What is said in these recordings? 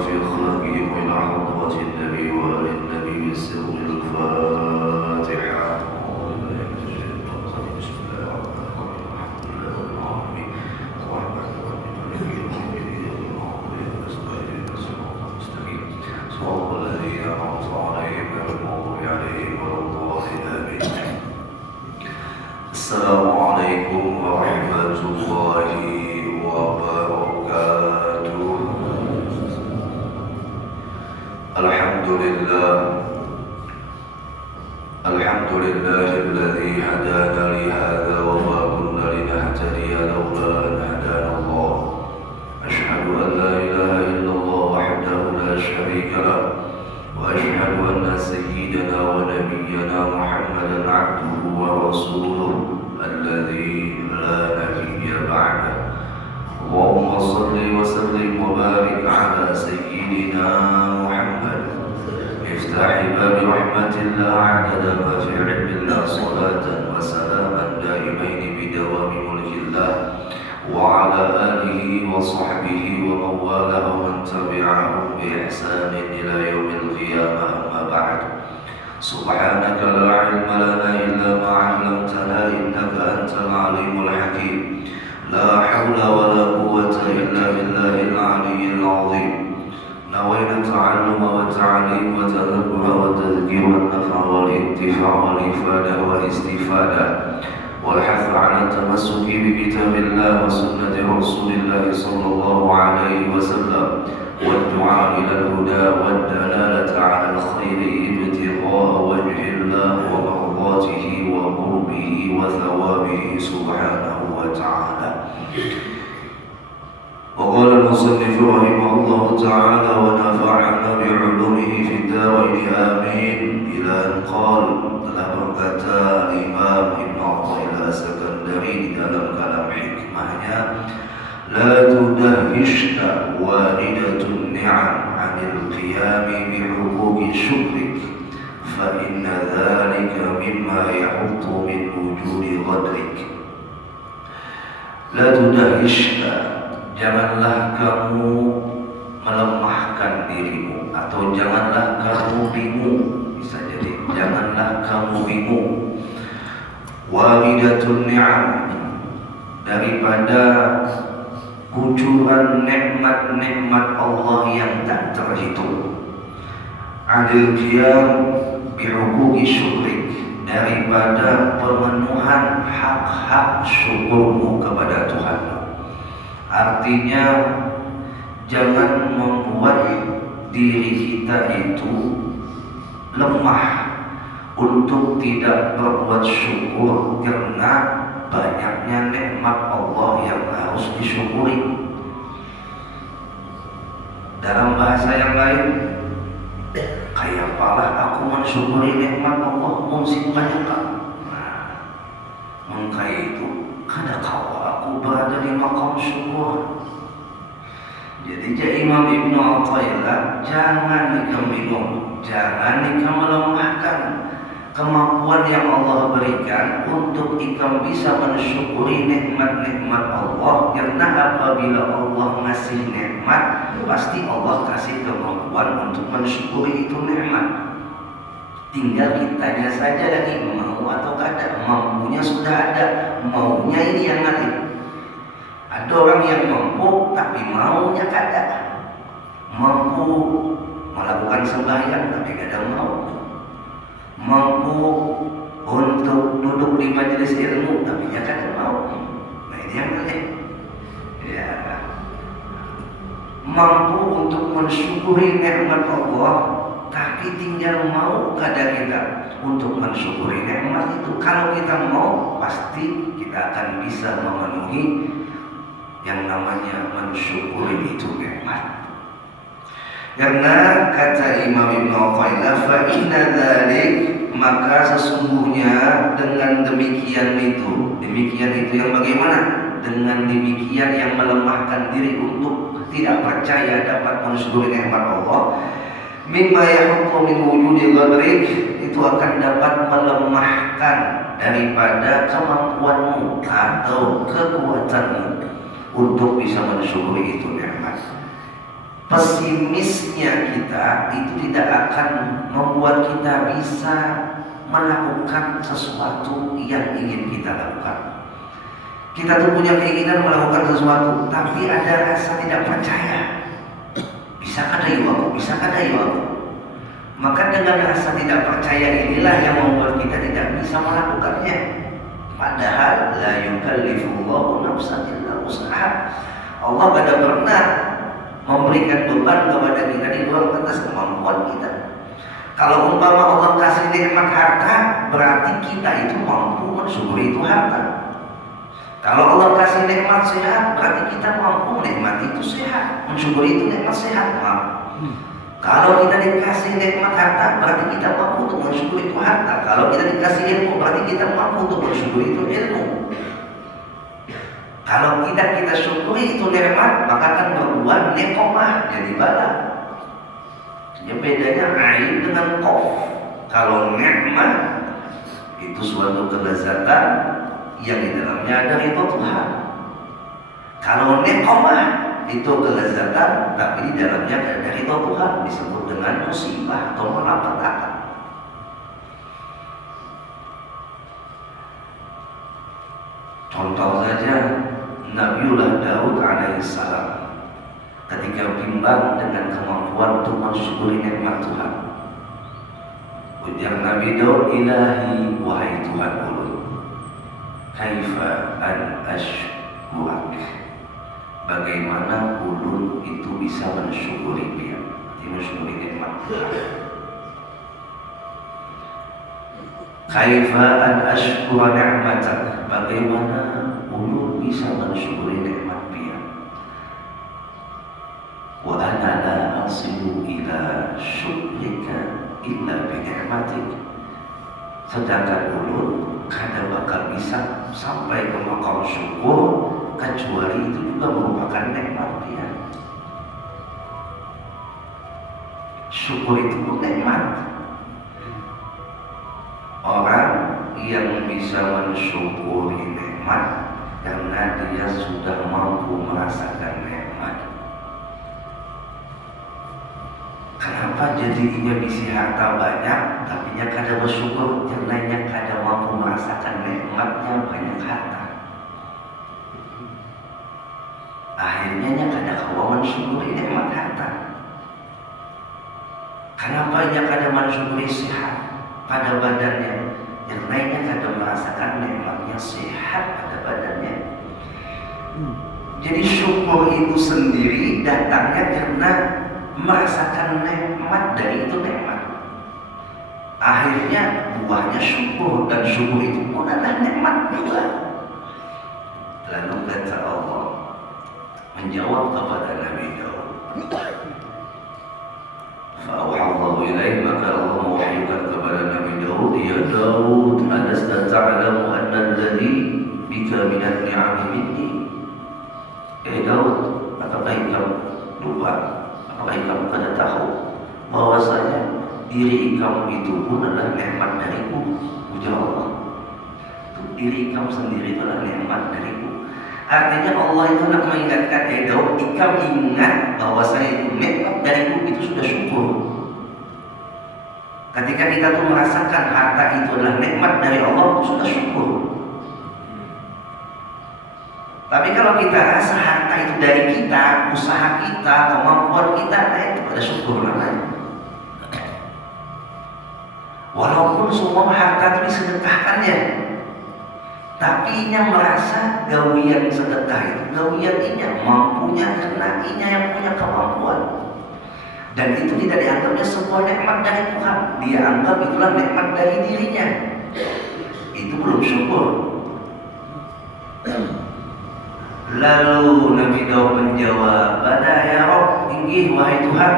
في خلقهم إلى حضرة النبي وآل النبي بسر الفاتحة. بسم الله الرحمن الرحيم. الحمد لله رب العالمين الرحمن الرحيم مالك يوم الدين إياك نعبد وإياك نستعين صراط الذين أنعمت عليهم غير المغضوب عليهم ولا الضالين آمين. السلام عليكم ورحمة الله وبركاته. الحمد لله الذي هدانا لهذا وما كنا لنهتدي لولا أن هدانا الله. أشهد أن لا إله إلا الله وحده لا شريك له، وأشهد أن سيدنا ونبينا محمدا عبده ورسوله الذي لا نبي بعده. اللهم صل وسلم وبارك على سيدنا محمد مفتاح باب رحمة الله عدد ما في علم الله، صلاة وسلاما دائمين بدوام ملك الله، وعلى آله وصحبه ومن والاه ومن تبعهم بإحسان إلى يوم القيامة. أما بعد، سبحانك لا علم لنا إلا ما علمتنا إنك أنت العليم الحكيم. لا حول ولا قوة إلا بالله العلي العظيم. نوينا التعلم والتعليم والتدبر والتذكير والنفع والانتفاع والإفادة والاستفادة والحث على التمسك بكتاب الله وسنة رسول الله صلى الله عليه وسلم، والدعاء إلى الهدى والدلالة على الخير ابتغاء وجه الله ومرضاته وقربه وثوابه سبحانه وتعالى. وقال المصنف رحمه الله تعالى ونفعنا بعلومه في الدارين آمين، إلى أن قال telah berkata Imam Ibn Athaillah As-Sakandari di dalam kalam hikmahnya, la tudahishka walidatun ni'am 'anil qiyami bihuquqi syukrik fa inna dhalika mimma yahuttu min wujudi ghadrik. La tudahishka, janganlah kamu melemahkan dirimu, atau janganlah kamu bingung, bisa jadi janganlah kamu bingung. Walidatun ni'am, daripada kucuran nikmat-nikmat Allah yang tak terhitung. Adil qiyam bihuquqi syukrik, daripada pemenuhan hak-hak syukurmu kepada Tuhanmu. Artinya, jangan membuat diri kita itu lemah untuk tidak berbuat syukur karena banyaknya nikmat Allah yang harus disyukuri. Dalam bahasa yang lain, kayak apalah aku mensyukuri nikmat Allah mungkin banyak kan? Maka itu kada kawa aku berada di makam syukur. Jadi Imam Ibn Athaillah, jangan ikam bingung, jangan ikam melemahkan kemampuan yang Allah berikan untuk ikam bisa mensyukuri nikmat-nikmat Allah. Karena apabila Allah ngasih nikmat, pasti Allah kasih kemampuan untuk mensyukuri itu nikmat. Tinggal kitanya saja lagi mau atau kada. Mampunya sudah ada, maunya ini yang ada. Ada orang yang mampu tapi maunya kada. Mampu melakukan sembahyang tapi kada mau. Mampu untuk duduk di majelis ilmu tapi dia kada mau. Nah ini yang lain. Ya. Mampu untuk mensyukuri nikmat Allah, tapi tinggal mau kada kita untuk mensyukuri nikmat itu. Kalau kita mau, pasti kita akan bisa memenuhi yang namanya mensyukuri itu nikmat. Karena kata Imam Ibn Athaillah, fa inna dzalik, maka sesungguhnya dengan demikian itu yang bagaimana? Dengan demikian yang melemahkan diri untuk tidak percaya dapat mensyukuri nikmat Allah, mimma yahuttu min wujudi ghadrik, itu akan dapat melemahkan daripada kemampuanmu atau kekuatanmu untuk bisa mensyukuri itu nikmat. Pesimisnya kita itu tidak akan membuat kita bisa melakukan sesuatu yang ingin kita lakukan. Kita tuh punya keinginan melakukan sesuatu, tapi ada rasa tidak percaya. Bisakah dayu aku? Bisakah dayu aku? Maka dengan rasa tidak percaya inilah yang membuat kita tidak bisa melakukannya. Padahal la yukallifullahu nafsan illa wus'aha. Allah tidak pernah memberikan beban kepada kita di luar batas kemampuan kita. Kalau umpama Allah kasih nikmat harta, berarti kita itu mampu mensyukuri itu harta. Kalau Allah kasih nikmat sehat, berarti kita mampu menikmati itu sehat, mensyukuri itu nikmat sehat. Kalau kita dikasih nikmat harta, berarti kita mampu untuk mensyukuri itu harta. Kalau kita dikasih ilmu, berarti kita mampu untuk mensyukuri itu ilmu. Kalau tidak kita syukuri itu nikmat, maka akan berbuat niqmah, jadi bala. Jadi bedanya ain dengan qaf. Kalau nikmat itu suatu kelezatan yang di dalamnya ada ridho Tuhan. Kalau niqmah itu kelezatan tapi di dalamnya ada ridho Tuhan, disebut dengan musibah atau malapetaka. Contoh saja Nabiullah Daud alaihissalam ketika bimbang dengan kemampuan untuk mensyukuri nikmat Tuhan. Ujar Nabi Daud, ilahi wahai Tuhan ulun, kaifa an ashkurak, bagaimana ulun itu bisa mensyukuri dia, mensyukuri nikmat Tuhan. Kaifa an ashkura ni'matak, bagaimana ulun bisa mensyukuri nikmat dia. Wa ana la asilu ila syukrika illa bi ni'matik, sedangkan ulun kada bakal bisa sampai ke makam syukur kecuali itu juga merupakan nikmat dia. Syukur itu pun nikmat. Orang yang bisa mensyukuri nikmat karena dia sudah mampu merasakan nikmat. Kenapa jadinya bisi harta banyak tapi nya kada bersyukur? Karena nya kada mampu merasakan nikmatnya banyak harta. Akhirnya nya kada kawa mensyukuri nikmat harta. Kenapa nya kada mensyukuri sehat pada badannya? Karena nya kada merasakan nikmatnya sehat pada badannya. Jadi syukur itu sendiri datangnya karena merasakan nikmat dari itu nikmat. Akhirnya buahnya syukur, dan syukur itu pun adalah nikmat juga. Lalu kata Allah menjawab kepada Nabi Daud, fa'auhallahu ilaih, maka Allah mewahyukan kepada Nabi Daud, ya Daud, alasta ta'lamu anna alladhi bika minat ni'ami minni. Daud, apakah engkau lupa? Apakah kamu kada tahu bahwasanya diri kamu itu pun adalah nikmat dariku? Ujar Allah. Diri kamu sendiri itu adalah nikmat dariku. Artinya Allah itu nak mengingatkan Daud, kamu ingat bahwasanya itu nikmat dariku, itu sudah syukur. Ketika kita tuh merasakan harta itu adalah nikmat dari Allah, sudah syukur. Tapi kalau kita rasa harta itu dari kita, usaha kita, kemampuan kita, itu pada syukur namanya. Walaupun semua harta itu disedekahkannya, tapi inya merasa gawian sedekah itu, gawian inya, mampunya karena inya yang punya kemampuan. Dan itu tidak dianggapnya sebuah nikmat dari Tuhan, dia anggap itulah nikmat dari dirinya. Itu belum syukur. Lalu Nabi Daud menjawab, "Bala ya Rabb, tinggi wahai Tuhan."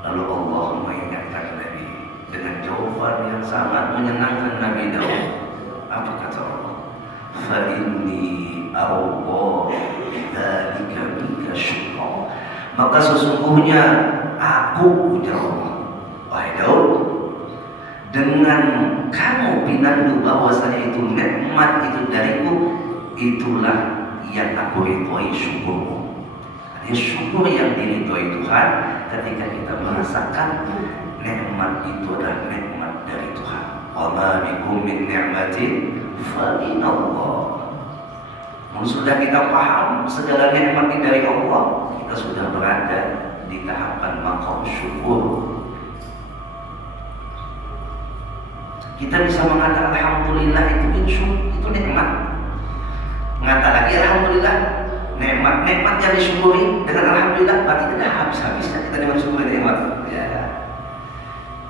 Lalu Allah mengingatkan Nabi dengan jawaban yang sangat menyenangkan Nabi Daud. Apa kata Allah? "Fa inni arda dzalika minka syukra." Maka sesungguhnya aku, ujar Allah, wahai Daud, dengan kamu pinandu bahwasanya itu nikmat itu dariku, itulah yang aku ridhoi syukurmu. Ya, syukur yang diridhoi Tuhan ketika kita merasakan nikmat itu adalah nikmat dari Tuhan. Wa ma bikum min ni'matin fa minallah. Sudah kita paham segala nikmat ini dari Allah, kita sudah berada di tahapan maqam syukur. Kita bisa mengatakan alhamdulillah itu nikmat. Mengatakan lagi alhamdulillah nikmat yang disyukuri dengan alhamdulillah, berarti tidak habis-habisnya kita dengan syukuri nikmat. Ya.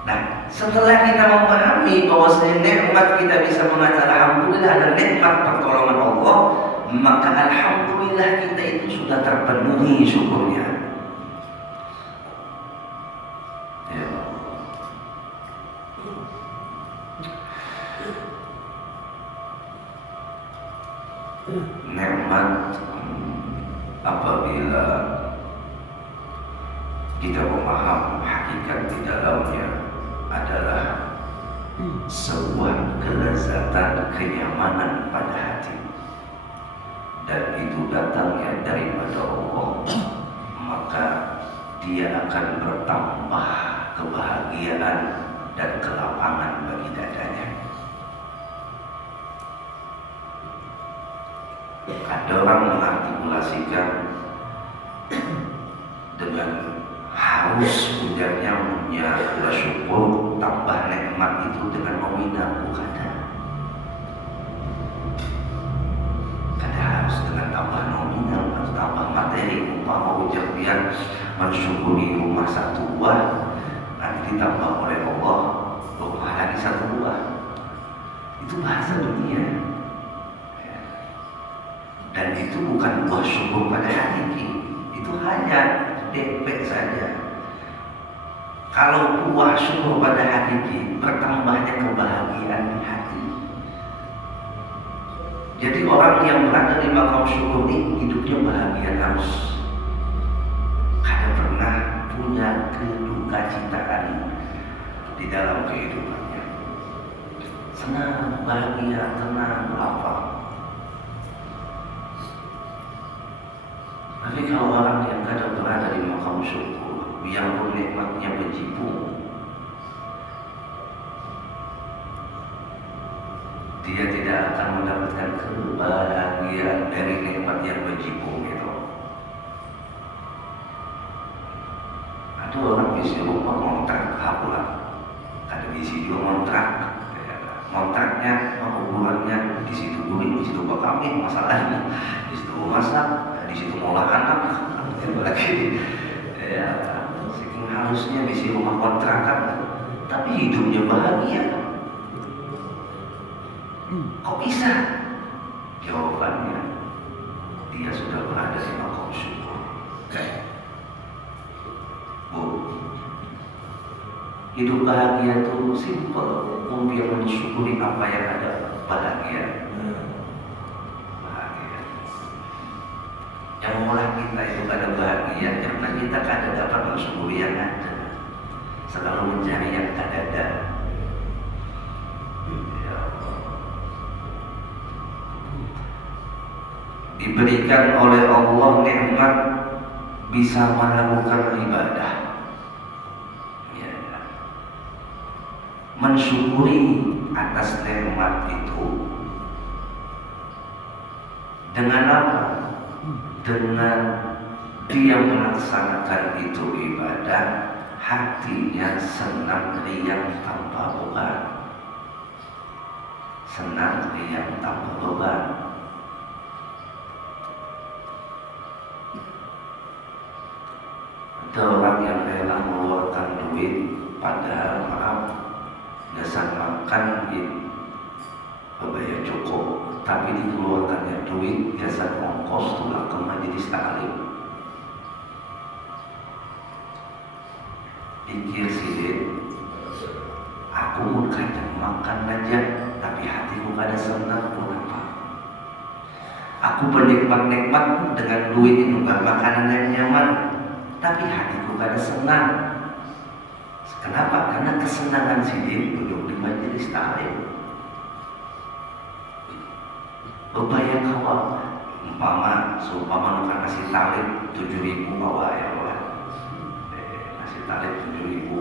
Nah, setelah kita memahami bahwasanya nikmat kita bisa mengatakan alhamdulillah dan nikmat pertolongan Allah, maka alhamdulillah kita itu sudah terpenuhi syukurnya. Ya. Nikmat apabila kita memaham hakikat di dalamnya adalah sebuah kelezatan, kenyamanan pada hati, dan itu datangnya daripada Allah, maka dia akan bertambah kebahagiaan dan kelapangan bagi dadanya. Ada orang mengartikulasikan dengan harus ujarnya punya bersyukur tambah nikmat itu dengan nominal, bukan? Kada harus dengan tambah nominal atau tambah materi. Umpama ujar dia mensyukuri rumah satu buah, nanti ditambah oleh Allah rumah lagi satu buah. Itu bahasa dunia. Dan itu bukan buah syukur pada hakiki, itu hanya DP saja. Kalau buah syukur pada hakiki, bertambahnya kebahagiaan di hati. Jadi orang yang berada di makam syukur ini hidupnya bahagia terus. Kada pernah punya keduka citaan di dalam kehidupannya. Senang, bahagia, tenang, lapang. Tapi kalau orang yang kadang berada di makam syukur, biarpun nikmatnya berjibun, dia tidak akan mendapatkan kebahagiaan dari nikmat yang berjibun itu. Ada orang isi rumah kontrak hapulan, ada isi juga kontrak, kontraknya, kuburannya di situ guling, di situ bakamin, masalahnya di situ masak, di situ ngolah anak, lagi ya, saking halusnya di situ rumah kontrakan, tapi hidupnya bahagia. Kok bisa? Jawabannya, dia sudah berada di makam syukur. Bu, hidup bahagia itu simpel. Dia mensyukuri apa yang ada, bahagia. Bahagia. Yang mulai kita itu ada bahagia, karena kita kadang dapat mensyukuri yang ada, selalu mencari yang tak ada. Ya Allah. Diberikan oleh Allah nikmat bisa melakukan ibadah. Mensyukuri atas nikmat itu dengan apa? Dengan dia melaksanakan itu ibadah, hatinya senang riang tanpa beban. Senang riang tanpa beban. Ada orang yang rela mengeluarkan duit, padahal maaf, dasar makan berbayar cukup, tapi dikeluarkannya duit dasar ongkos tulang ke majelis taklim. Pikir silit, aku pun kadang makan aja, tapi hatiku kada senang pun apa. Aku bernikmat-nikmat dengan duit itu, makanan yang nyaman, tapi hatiku kada senang. Kenapa? Karena kesenangan sidik duduk di majelis taklim. Berbayar kawal, Seumpama nukan nasi talib 7.000 bawa ya Allah. Nasi talib 7.000.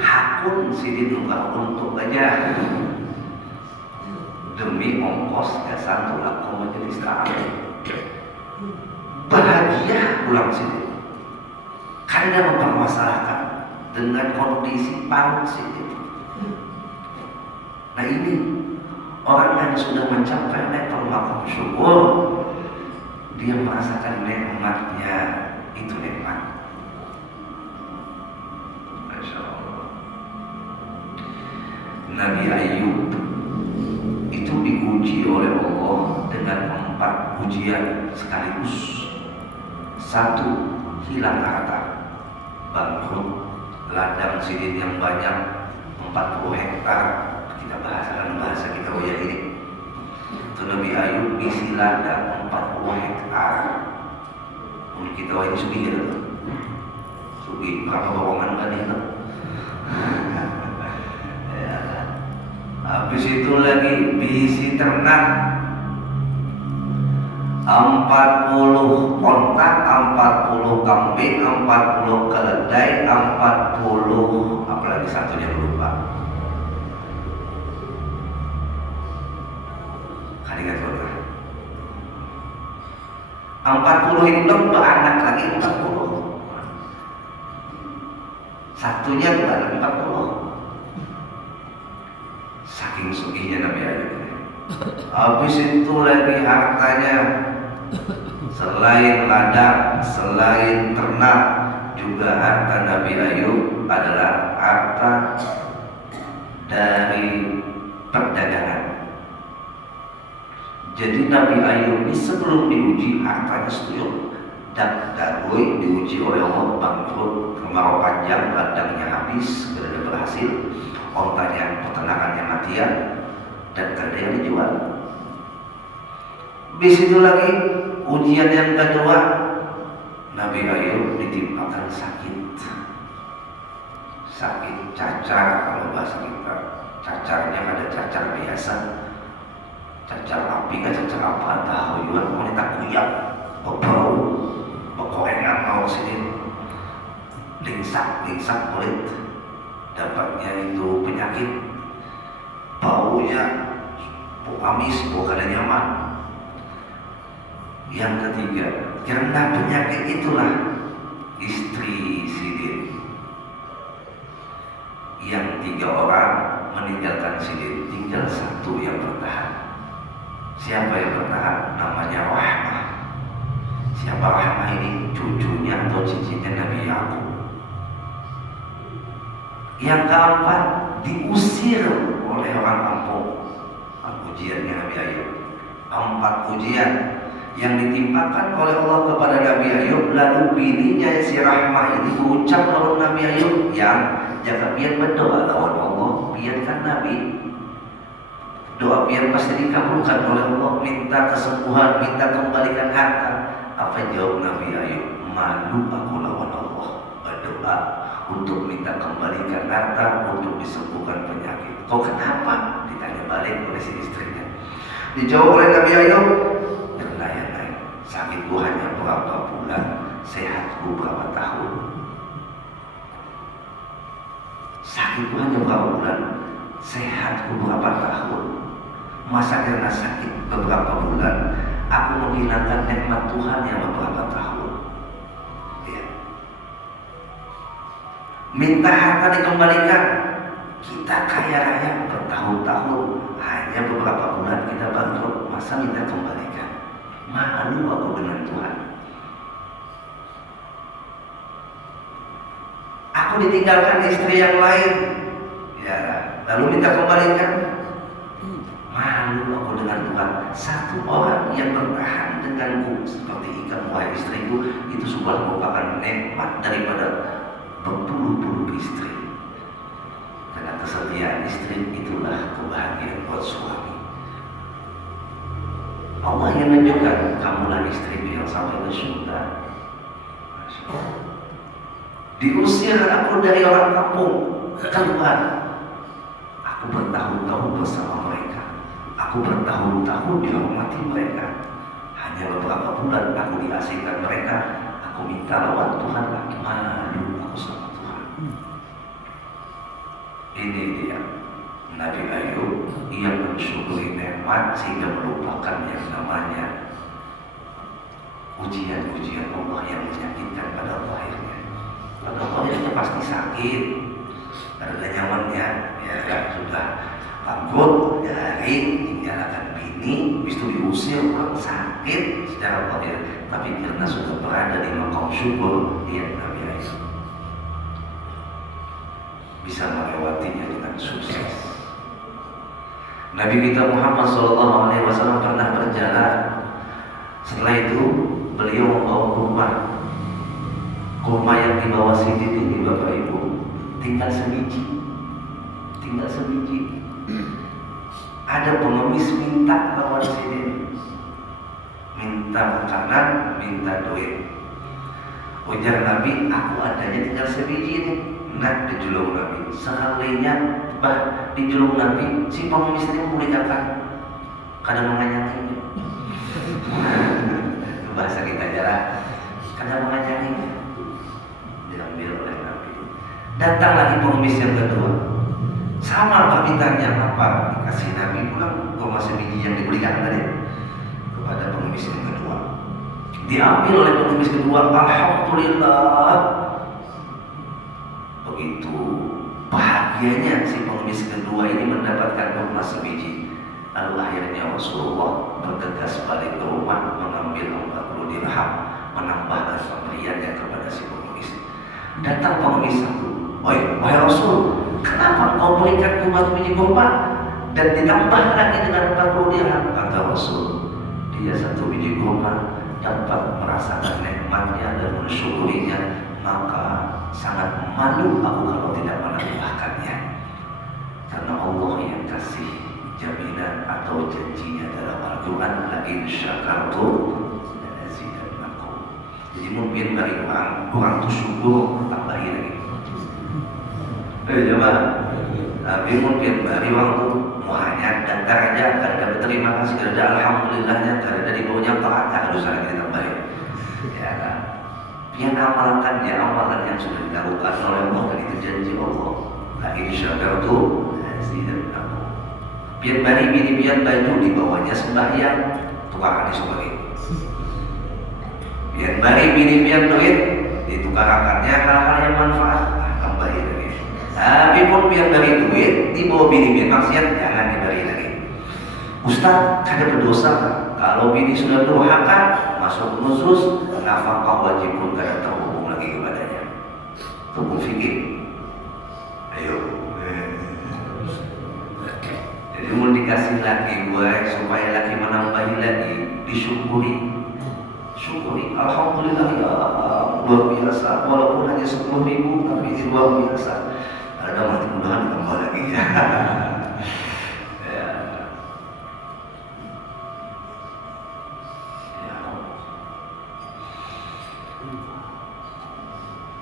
Hakun sidin nuka untuk aja demi ongkos gasan tulak majelis ta'lim. Bahagia pulang sini karena mempermasalahkan dengan kondisi parut sini. Nah ini orang yang sudah mencapai level maqam syukur, dia merasakan nikmatnya, itu nikmat. Masya Allah. Nabi Ayub itu diuji oleh Allah dengan 4 ujian sekaligus. 1, hilang harta, bangkrut, ladang sidin yang banyak 40 hektar. Kita bahasakan bahasa kita ini. Itu Nabi Ayub isi ladang 40 hektar. Mungkin kita ini sugi gitu. Sugi berapa bohongan kan itu? Habis itu lagi bisi ternak 40 ontak, 40 kambing, 40 keledai, 40 apalagi satunya lupa. Kalian tahu 40 ini belum beranak lagi 40. Satunya beranak 40. Saking sugihnya Nabi Ayub. Habis itu lagi hartanya selain ladang, selain ternak, juga harta Nabi Ayub adalah harta dari perdagangan. Jadi Nabi Ayub ini sebelum diuji hartanya setuyuk dan darui diuji oleh Allah, bangkrut, kemarau panjang, ladangnya habis, tidak berhasil, ontanya, peternakannya matian, dan keledai yang dijual. Di situ lagi ujian yang kedua, Nabi Ayub ditimpakan sakit cacar. Kalau bahasa kita cacarnya ada cacar biasa, cacar api kan cacar apa tahu juga, wanita kuyak bau bekorengan mau sini lingsak kulit, dapatnya itu penyakit, baunya amis, bau kada nyaman. Yang ketiga, karena penyakit itulah istri Sidin. Yang 3 orang meninggalkan Sidin, tinggal 1 yang bertahan. Siapa yang bertahan? Namanya Rahmah. Siapa Rahmah ini? Cucunya atau cicitnya Nabi Yakub. Yang keempat, diusir oleh orang kampung. Ujiannya Nabi Ayub 4 ujian yang ditimpakan oleh Allah kepada Nabi Ayub. Lalu bininya si Rahmah ini mengucap lawan Nabi Ayub, yang jangan biar berdoa lawan Allah, biarkan Nabi doa biar pasti dikabulkan oleh Allah, minta kesembuhan, minta kembalikan harta. Apa jawab Nabi Ayub? Malu aku lawan Allah, berdoa untuk minta kembalikan harta, untuk disembuhkan penyakit. Kau kenapa? Ditanya balik oleh si istrinya. Dijawab oleh Nabi Ayub, karena sakitku hanya berapa bulan, sehatku berapa tahun. Sakitku hanya berapa bulan, sehatku berapa tahun. Masa karena sakit beberapa bulan aku menghilangkan nikmat Tuhan yang beberapa tahun. Ya. Minta harta dikembalikan, kita kaya raya bertahun-tahun, hanya beberapa bulan kita bangkrut, masa minta kembalikan? Malu aku dengan Tuhan. Aku ditinggalkan istri yang lain, ya, lalu minta kembalikan. Malu aku dengan Tuhan. 1 orang yang bertahan denganku seperti ikan, wahai istriku, itu sudah merupakan nikmat daripada berpuluh-puluh istri. Karena kesetiaan istri itulah kebahagiaan buat suami. Allah yang menunjukkan, kamulah istri yang sampai ke surga. Diusir aku dari orang kampung, keluar. Aku bertahun-tahun bersama mereka. Aku bertahun-tahun dihormati mereka, hanya beberapa bulan aku diasingkan mereka. Aku minta lawan Tuhan, aku malu aku sama Tuhan. Ini dia Nabi Ayub yang mensyukuri nikmat sehingga melupakan yang namanya ujian-ujian Allah yang menyakitkan pada zahirnya. Pada zahirnya pasti sakit, ada nyamannya, ya kan, sudah bangkrut, dari dinyalakan bini, habis itu diusir, pulang sakit secara zahir. Tapi karena sudah berada di maqam syukur, dia Nabi Ayub bisa melewatinya dengan sukses. Nabi kita Muhammad SAW pernah berjalan. Setelah itu beliau membawa kurma yang dibawa Sidin ini, Bapak Ibu, tinggal sebiji. Ada pengemis minta lawan Sidin, minta makanan, minta duit. Ujar Nabi, aku adanya tinggal sebiji ini. Nak dijulung Nabi, sekalinya dijulung Nabi, si pengemis ini memulihkan, kadang menganyanginya. Bahasa kita jarang, kadang menganyanginya. Diambil oleh Nabi. Datang lagi pengemis yang kedua, sama permintaannya apa? Dikasih Nabi pulang kurma sebiji yang diberikan tadi kepada pengemis yang kedua. Diambil oleh pengemis kedua, alhamdulillah. Begitu bahagianya si pengemis kedua ini mendapatkan kurma sebiji. Lalu akhirnya Rasulullah bergegas balik ke rumah, mengambil 40 dirham, menambahkan pemberiannya kepada si pengemis. Datang pengemis satu, wahai Rasul, kenapa kau berikan kurma sebiji kurma dan ditambah lagi dengan 40 dirham? Kata Rasul, dia satu biji kurma dapat merasakan nikmatnya dan mensyukurinya, maka sangat malu aku kalau tidak menambahkannya. Karena Allah yang kasih jaminan atau janjinya dalam Al-Quran, la in syakartum la'azidannakum. Jadi mungkin dari orang itu syukur, tambahin lagi. Coba, tapi mungkin dari orang itu mau hanya datang aja, kada ada berterima kasih, kada ada alhamdulillahnya, kada ada dibawanya taat, kada usah lagi ditambahin. Ya kan? Yang amalkan ya amalan yang sudah dilakukan oleh Allah, dan itu janji Allah. La in syakartum la'azidannakum. Biar bari bini biar baju dibawanya sembahyang, tukaran sebagai. Biar bari bini biar duit ditukarkannya hal-hal yang manfaat, tambahin lagi. Tapi pun biar dari duit dibawa bini biar maksiat, jangan diberi lagi. Ustaz, kada berdosa kalau bini sudah durhaka masuk khusus, nafkah wajib pun kada terhubung lagi kepadanya. Hukum fikih. Ayo. Jadi mau dikasih lagi buat supaya lagi menambahi lagi, disyukuri. Syukuri, alhamdulillah ya, luar biasa. Walaupun hanya 10.000 tapi ini luar biasa. Ada mudah-mudahan ditambah lagi.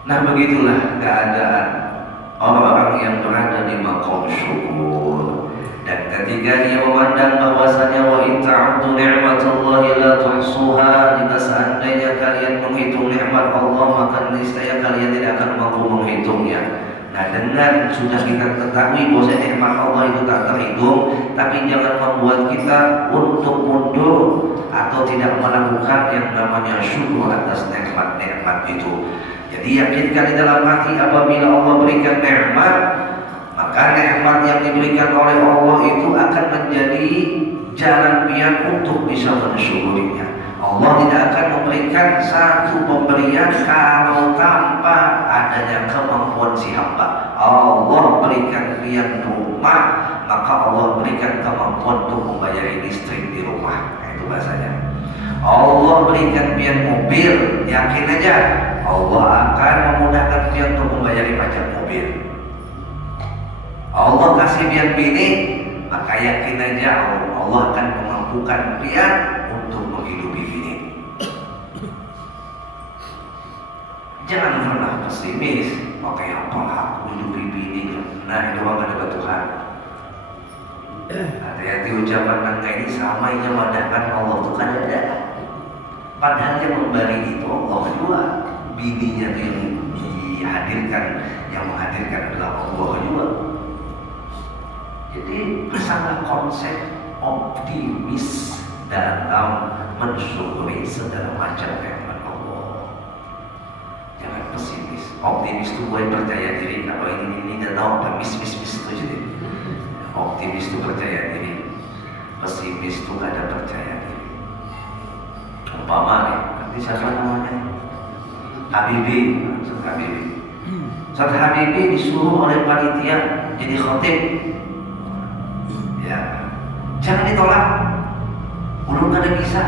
Nah, begitulah keadaan orang-orang yang berada di maqam syukur. Dan ketika dia memandang bahwasanya wa in ta'uddu ni'matallahi la tuhsuha, jika seandainya kalian menghitung nikmat Allah maka niscaya kalian tidak akan mampu menghitungnya. Nah, dengan sudah kita ketahui bahwa nikmat Allah itu tak terhitung, tapi jangan membuat kita untuk mundur atau tidak melakukan yang namanya syukur atas nikmat-nikmat itu. Jadi yakinkan di dalam hati, apabila Allah berikan nikmat, maka nikmat yang diberikan oleh Allah itu akan menjadi jalan pian untuk bisa mensyukurinya. Allah tidak akan memberikan satu pemberian kalau tanpa adanya kemampuan si hamba. Allah berikan pian rumah, maka Allah berikan kemampuan untuk membayar listrik di rumah. Itu bahasanya. Allah berikan pian mobil, yakin aja Allah akan memudahkan pian untuk membayar pajak mobil. Allah kasih pian bini, maka yakin aja Allah akan memampukan pian untuk menghidupi bini. Jangan pernah pesimis, pakai apalah aku hidupi bini. Nah, itu orang ada Tuhan. Hati-hati ucapan nangka ini sama yang memadahkan Allah itu kan ada. Padahal yang memberi itu Allah juga, bininya itu yang dihadirkan, yang menghadirkan adalah Allah juga. Jadi pasanglah konsep optimis dalam mensyukuri segala macam nikmat Allah. Jangan pesimis. Optimis itu boleh percaya diri. Kalau ini nggak tahu apa mis itu jadi. Optimis itu percaya diri. Pesimis itu nggak ada percaya diri. Umpama nih, nanti siapa namanya? Habibie, Ustaz Habibie disuruh oleh panitia jadi khotib. Ya, jangan ditolak. Belum ada bisa.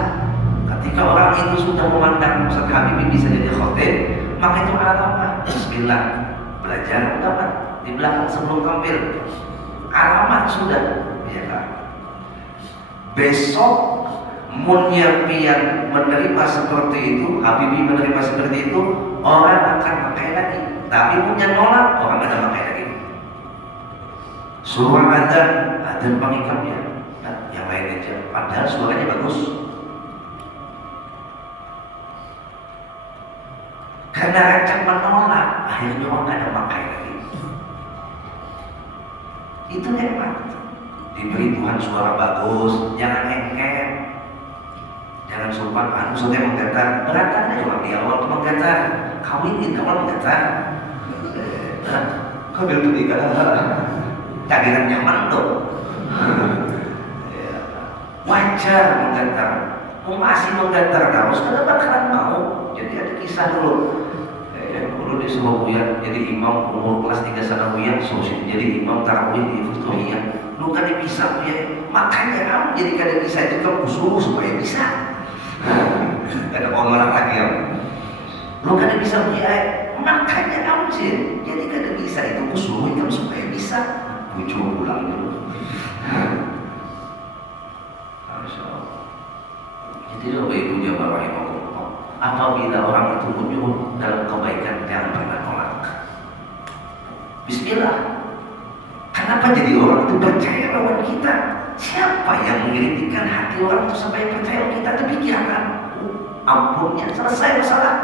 Ketika orang itu sudah memandang Ustaz Habibie bisa jadi khotib, maka itu alamat. Bismillah, belajar dapat di belakang sebelum tampil. Alamat sudah, ya kan? Besok munyapian menerima seperti itu, Habibie menerima seperti itu, orang akan pakai lagi. Tapi punya nolak, orang ada pakai lagi. Suruh adzan pengikamnya. Yang lain aja, padahal suaranya bagus. Karena rancang menolak, akhirnya orang nggak ada pakai lagi. Itu nikmat. Diberi Tuhan suara bagus, jangan engket, jangan sopan. Maksudnya menggetar, beratan aja orang di awal tuh menggetar. Kawinin awal menggetar. Kau bilang tuh nikah, cagiran nyaman dong. Wajar menggetar, masih menggetar terus karena bakalan mau. Jadi ada kisah dulu disuruh Buya jadi imam umur kelas 3 sanawiyah, jadi imam tarawih di Futuhiyah. Lu kan bisa Buya, makanya kamu jadi kada bisa itu kamu suruh supaya bisa. Ada orang lagi ya. Lu kada bisa Buya, makanya kamu sih jadi kada bisa itu suruh kamu supaya bisa. Bujuk pulang dulu. Jadi Bapak Ibu jamaah rahimahullah, apabila orang itu menyuruh dalam kebaikan jangan pernah nolak. Bismillah. Kenapa jadi orang itu percaya lawan kita? Siapa yang mengirimkan hati orang itu sampai percaya kita? Demikian ampunnya selesai masalah.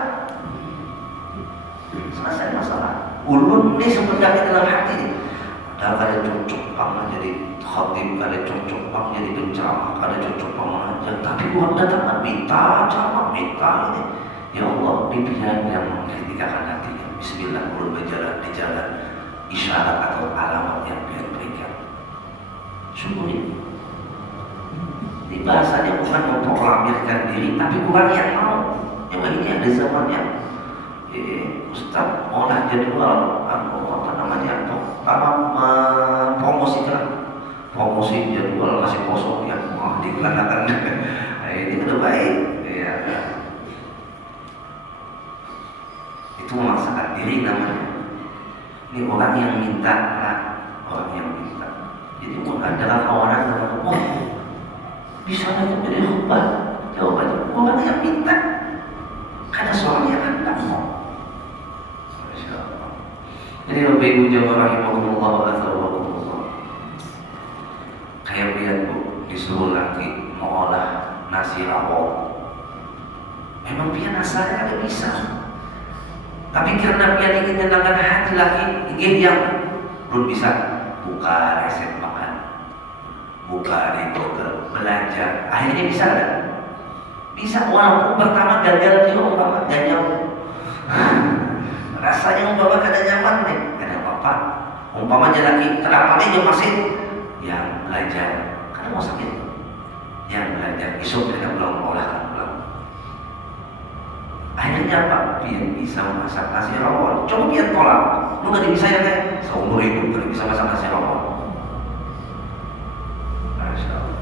Selesai masalah. Ulun ini sebenarnya dalam hati ini. Padahal ada cocok banget jadi khatib, ada cocok banget jadi penceramah, ada cocok banget. Tapi buat datang minta ceramah, minta ini. Ya Allah, pimpinan yang mengkritikakan hatinya. Bismillah, ulun berjalan di jalan isyarat atau alamat yang Dia berikan. Syukuri. Ini bahasanya bukan memproklamirkan diri, tapi bukan yang mau. Yang ini ada zamannya. Ustaz olah jadwal apa namanya promosi jadwal masih kosong yang dikelanakan. Ini udah baik ya. Itu memaksakan diri namanya. Ini orang yang minta, orang yang minta. Jadi adalah kawanan dalam bisa itu menjadi khutbah. Jawabannya orang yang minta. Karena soalnya kan tak mau. Jadi Bapak Ibu jamaah rahimahullah wa atharakumullah. Kayak lihat Bu, disuruh laki mengolah nasi rawon. Memang dia asalnya ada bisa. Tapi karena dia ingin menyenangkan hati laki, ingin yang belum bisa buka resep makan, buka di Google, belajar. Akhirnya bisa ada. Bisa walaupun pertama gagal juga umpama gagal. Rasanya umpama kada nyaman nih, kada apa-apa. Umpamanya lagi, kenapa dia masih yang belajar? Karena mau sakit. Yang belajar, besok dia pulang olahkan pulang. Akhirnya apa? Dia bisa masak nasi rawon. Coba dia tolak. Lu gak bisa ya teh? Seumur hidup gak bisa masak nasi rawon. Masya Allah.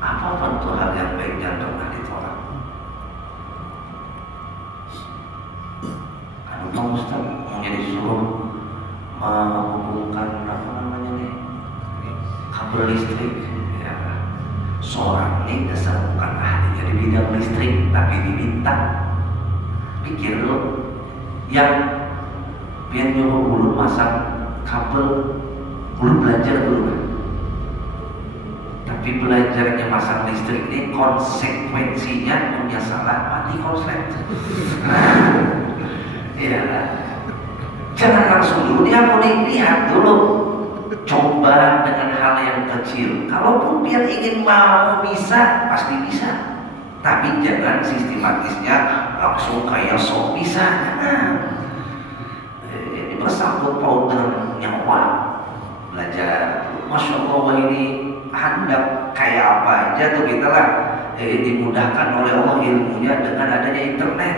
Apapun tuh hal yang baik jangan pernah ditolak. Pak Ustaz mau disuruh menghubungkan apa namanya nih kabel listrik ya. Seorang ini dasar bukan ahlinya di bidang listrik tapi diminta pikir dulu yang biar nyuruh ulun masang kabel ulun belajar dulu kan Tapi belajarnya masang listrik ini konsekuensinya punya salah mati konslet. Ya, jangan langsung dulu diampuni, lihat dulu. Coba dengan hal yang kecil. Kalaupun dia ingin mau bisa, pasti bisa. Tapi jangan sistematisnya langsung kayak sok bisa. Ini bersangkut paut dengan nyawa. Belajar, Masya Allah, ini hendak kayak apa aja tuh kita lah dimudahkan oleh Allah ilmunya dengan adanya internet.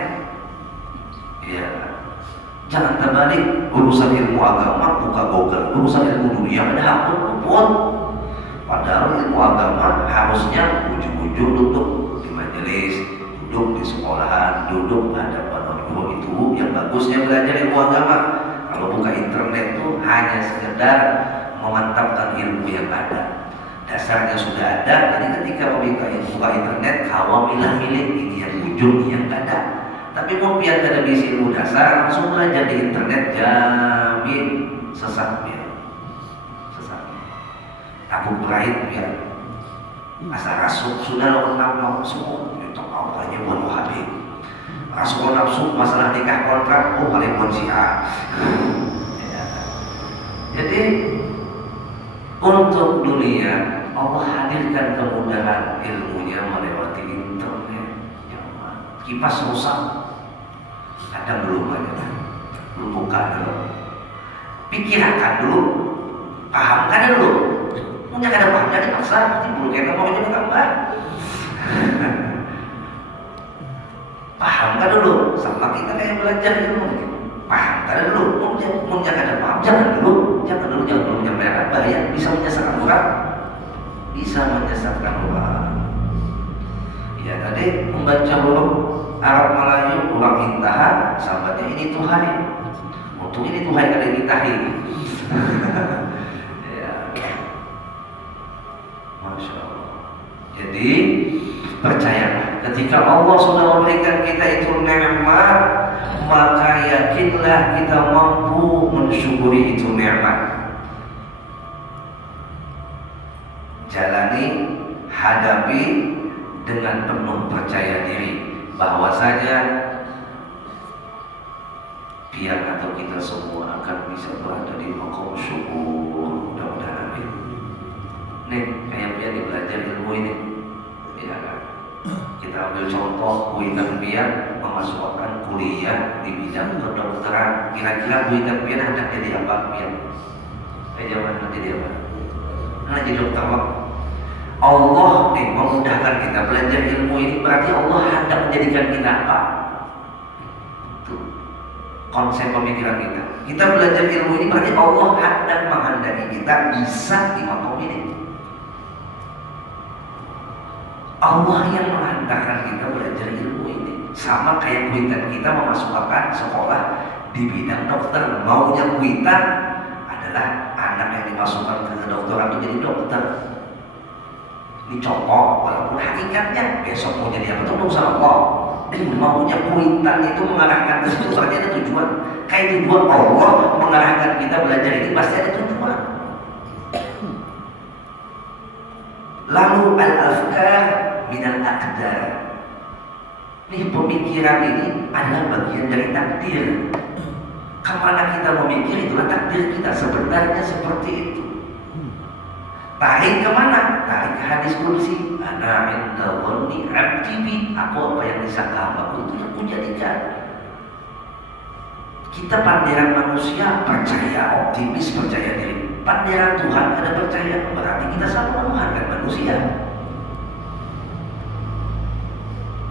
Ya, jangan terbalik, urusan ilmu agama buka Google, urusan ilmu dunia ada akun. Padahal ilmu agama harusnya ujung-ujung duduk di majelis, duduk di sekolahan, duduk ada guru itu yang bagusnya belajar ilmu agama. Kalau buka internet tuh hanya sekedar memantapkan ilmu yang ada. Dasarnya sudah ada, jadi ketika buka internet, kawan milah-milih ini yang ujung yang ada. Tapi mau biar ada bisi ilmu dasar, langsung belajar di internet, jamin sesatnya. Aku berahit biar asal rasuk sudah lengkap nafsu, itu awalnya buat Wahabi. Rasuk nafsu masalah nikah kontrak, paling buat Syiah. Jadi untuk dunia Allah hadirkan kemudahan ilmunya melewati internet. Kipas rusak, kadang belum banyak, belum buka dulu, pikirkan dulu, pahamkan dulu. Punya kada paham kada paksa, timbul kita mau jadi tambah. Pahamkan dulu, sama kita kayak belajar dulu. Pahamkan dulu, punya kada paham, jangan dulu menyampaikan bahaya, bisa menyesatkan orang, bisa menyesatkan orang. Ya tadi membaca huruf Arab Melayu ulang intaha, sahabatnya ini Tuhan. Untuk ini Tuhan kada ditahi. Masya Allah. Jadi percayalah, ketika Allah sudah memberikan kita itu nikmat, maka yakinlah kita mampu mensyukuri itu nikmat. Jalani, hadapi dengan penuh percaya diri bahwasanya biar atau kita semua akan bisa berada di maqam syukur. Mudah-mudahan. Nih, kayak dia belajar ilmu ini, ya kan? Kita ambil contoh Bu Intan Pian memasukkan kuliah di bidang kedokteran. Kira-kira Bu Intan Pian hendak jadi apa? Pian? Jawaban hendak jadi apa? Hendak jadi dokter. Allah nih memudahkan kita belajar ilmu ini, berarti Allah hendak menjadikan kita apa? Tuh konsep pemikiran kita. Kita belajar ilmu ini berarti Allah hendak menghendaki kita bisa di makom ini. Allah yang menghantarkan kita belajar ilmu ini. Sama kayak kuitan kita memasukkan sekolah di bidang dokter. Maunya kuitan adalah anak yang dimasukkan ke kedokteran itu jadi dokter. Ini contoh, walaupun hakikatnya besok mau jadi apa itu urusan Allah. Maunya kuitan itu mengarahkan ke situ, berarti ada tujuan. Kayak tujuan Allah mengarahkan kita belajar ini pasti ada tujuan. Lalu al-afkar minal aqdar. Ini pemikiran ini adalah bagian dari takdir. Kemana kita memikir itulah takdir kita, sebenarnya seperti itu. Tarik kemana? Tarik ke hadis kursi. Ana inda dhanni abdi bi. Aku apa yang disangka hambaku itu yang kujadikan. Kita pandangan manusia percaya, optimis, percaya diri. Pandangan Tuhan ada percaya, berarti kita sama menuhankan manusia.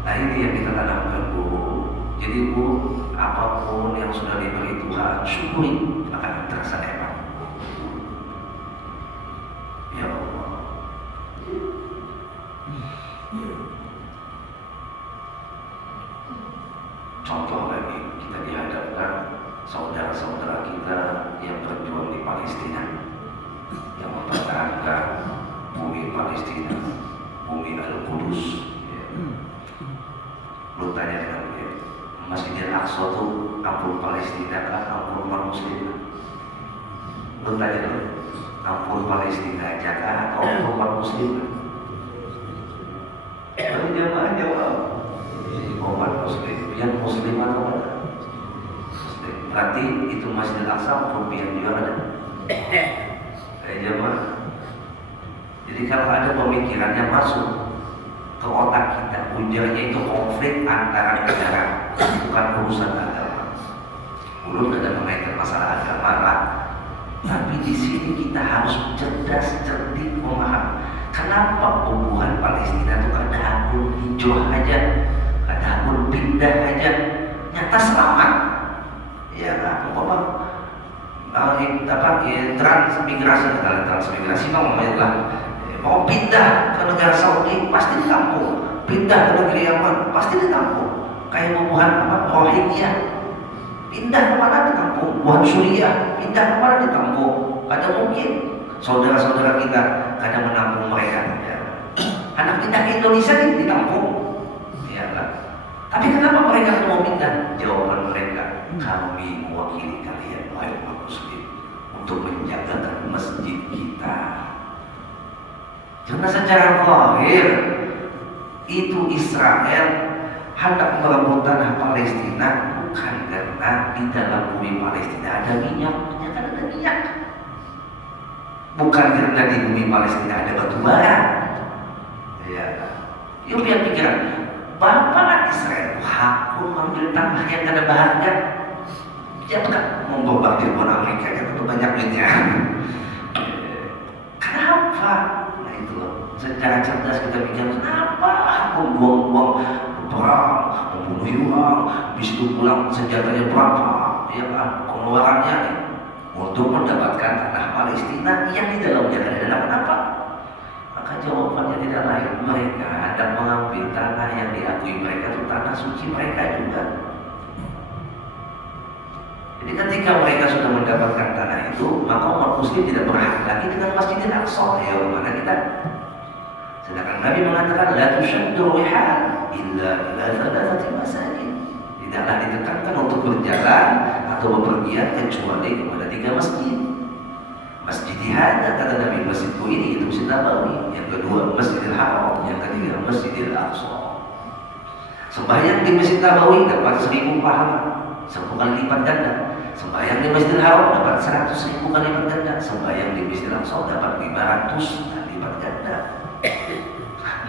Nah ini yang kita tanamkan Bu. Jadi Bu, apapun yang sudah diberi Tuhan, syukuri, akan terasa hebat. Ya Allah. Contoh lagi, kita dihadapkan saudara-saudara kita yang berjuang di Palestina, yang mempertahankan bumi Palestina, bumi Al-Qudus. Lu tanya dengan dia, Masjidil Aqsa itu ampun Palestina kah, ampun non Muslim? Lu tanya dulu, Ampun Palestina aja kah atau umat muslim? Lalu jamaah jawab umat muslim. Yang muslim atau apa? Muslim. Berarti itu Masjidil Aqsa rupiah juga ada. Jamaah. Jadi kalau ada pemikiran yang masuk ke otak kita, ujarnya itu konflik antara negara, bukan urusan agama. Belum ada mengaitkan masalah agama lah. Tapi di sini kita harus cerdas, cerdik, memahami kenapa hubungan Palestina itu ada akun hijau aja, ada akun pindah aja, nyata selamat. Ya kan, transmigrasi, transmigrasi namanya lah. Mau pindah ke negara Saudi pasti ditampung, pindah ke negeri Yaman pasti ditampung. Kayak hubungan Rohingya, pindah kemana ditampung. Hubungan Suriah, pindah kemana ditampung. Ada mungkin saudara-saudara kita kadang menampung mereka. Ya. Anak pindah ke Indonesia ditampung, ya kan? Tapi kenapa mereka mau pindah? Jawaban mereka, kami mewakili kalian, wahai umat muslim, untuk menjaga masjid kita. Karena secara zahir itu Israel hendak merebut tanah Palestina bukan karena di dalam bumi Palestina ada minyaknya, kan ada minyak. Bukan karena di bumi Palestina ada batu bara. Ya, yuk lihat pikiran. Bapak Israel hakun mengambil tanah yang ada bahannya. Dia bukan membombardir Amerika, itu banyak duitnya. Kenapa? Secara cerdas kita pikir, kenapa aku buang-buang perang, membunuh orang, habis itu pulang senjatanya berapa, ya kan, pengeluarannya untuk mendapatkan tanah Palestina yang di dalamnya ada dalam apa? Maka jawabannya tidak lain, mereka hendak mengambil tanah yang diakui mereka itu tanah suci mereka juga. Jadi ketika mereka sudah mendapatkan tanah itu, maka umat muslim tidak berhak lagi dengan Masjidil Aqsa. Ya, mana kita? Sedangkan Nabi mengatakan la tushaddu rihal illa ila thalathati masajid. Tidaklah ditekankan untuk berjalan atau bepergian kecuali kepada 3 masjid. Masjid hada kata Nabi, masjidku ini itu Masjid Nabawi, yang kedua Masjidil Haram, yang ketiga Masjidil Aqsa. Sembahyang di Masjid Nabawi dapat 1000 pahala, 10 kali lipat ganda. Sembahyang di Masjidil Haram dapat 100.000 kali lipat ganda. Sembahyang di Masjidil Aqsa dapat 500 kali lipat ganda.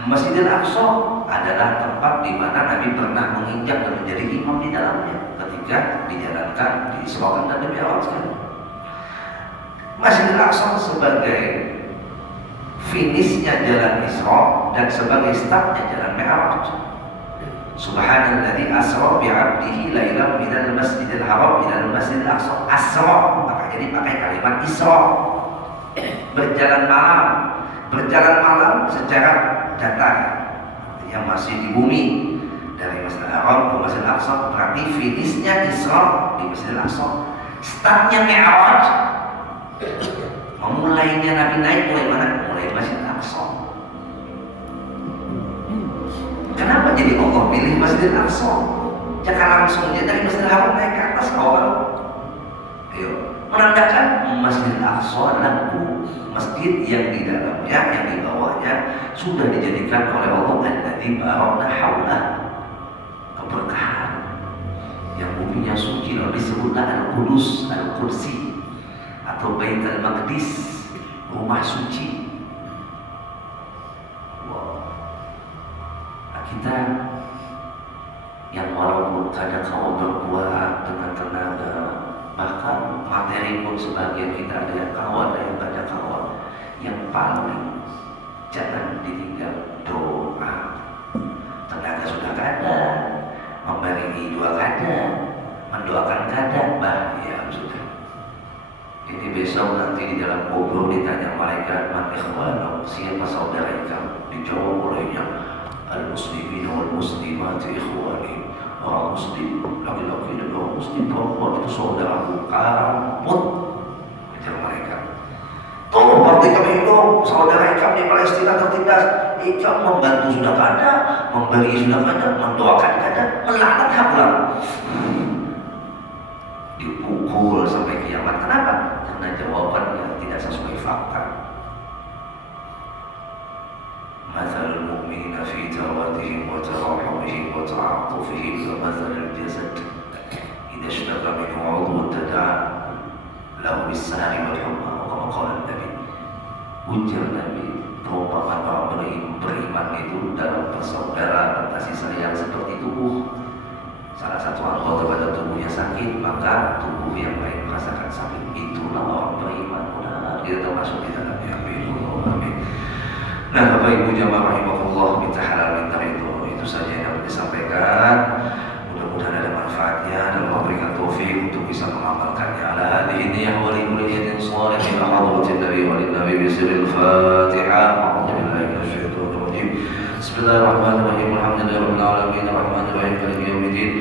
Masjidil Aqsa adalah tempat di mana Nabi pernah menginjak dan menjadi imam di dalamnya ketika dijalankan di Isra dan Mi'raj. Masjidil Aqsa sebagai finishnya jalan Isra dan sebagai startnya jalan Mi'raj. Subhanalladzi asra bi'abdihi lailan minal masjidil haram ilal masjidil aqsa. Asra maka jadi pakai kalimat Isra, berjalan malam. Berjalan malam secara datar yang masih di bumi dari Masjidil Haram ke Masjidil Aqsa, berarti finishnya Isra di Masjidil Aqsa, startnya Mi'raj, memulainya Nabi naik mulai mana? Mulai Masjidil Aqsa. Kenapa jadi Allah pilih Masjidil Aqsa? Jangan langsung dia dari Masjidil Haram naik ke atas awal. Ayo, menandakan Masjidil Aqsa adalah masjid yang di dalamnya, yang di bawahnya sudah dijadikan oleh Allah alladzi barakna haulah, keberkahan yang buminya suci, lalu disebutlah Al-Qudus, Al-Qudsi atau Baitul Maqdis, rumah suci. Wow. Nah, kita yang walaupun kadang kau berbuat dengan tenaga, bahkan materi pun sebagian kita ada yang kawal, ada yang tidak kawal. Yang paling jangan ditinggal doa. Tenaga sudah ada, memberi juga ada, mendoakan ada, bahaya sudah. Ini besok nanti di dalam kubur ditanya malaikat, man ikhwanu, siapa saudara kamu? Dijawab olehnya, al-muslimin wal muslimati ikhwani. Orang muslim, laki-laki dan orang muslim perempuan itu saudaraku, karambut. Kejar mereka. Tolong berarti kami hidup, saudara ikam di Palestina tertindas. Ikam membantu sudah ada, memberi sudah ada, mendoakan ada, melaknat hakulah. Dipukul sampai kiamat. Kenapa? karena jawabannya tidak sesuai fakta. Mathalul mu'minina fi tawadihim wa tarahumihim wa ta'atufihim kamathalil jasad idza ishtaka minhu 'udwun tada'a lahu bis-sahri wal humma wa kama qala Nabi. Ujar Nabi, perumpamaan orang beriman itu dalam bersaudara, berkasih sayang seperti tubuh. Salah satu anggota pada tubuhnya sakit, maka tubuh yang lain merasakan sakit. Itulah orang beriman. Benar, kita termasuk di dalamnya. Amin. Nah, Bapak Ibu jamaah rahimahullah, minta halal minta itu saja yang dapat disampaikan. Mudah-mudahan ada manfaatnya dan Allah berikan taufik untuk bisa mengamalkannya. Ala hadhihi niyyah wa li kulli niyatin shalihin ila hadratin nabi wa lin nabi bi sirril Fatihah. A'udzu billahi minasyaitonir rajim. Bismillahirrahmanirrahim. Alhamdulillahirabbil alamin arrahmanirrahim maliki yaumiddin.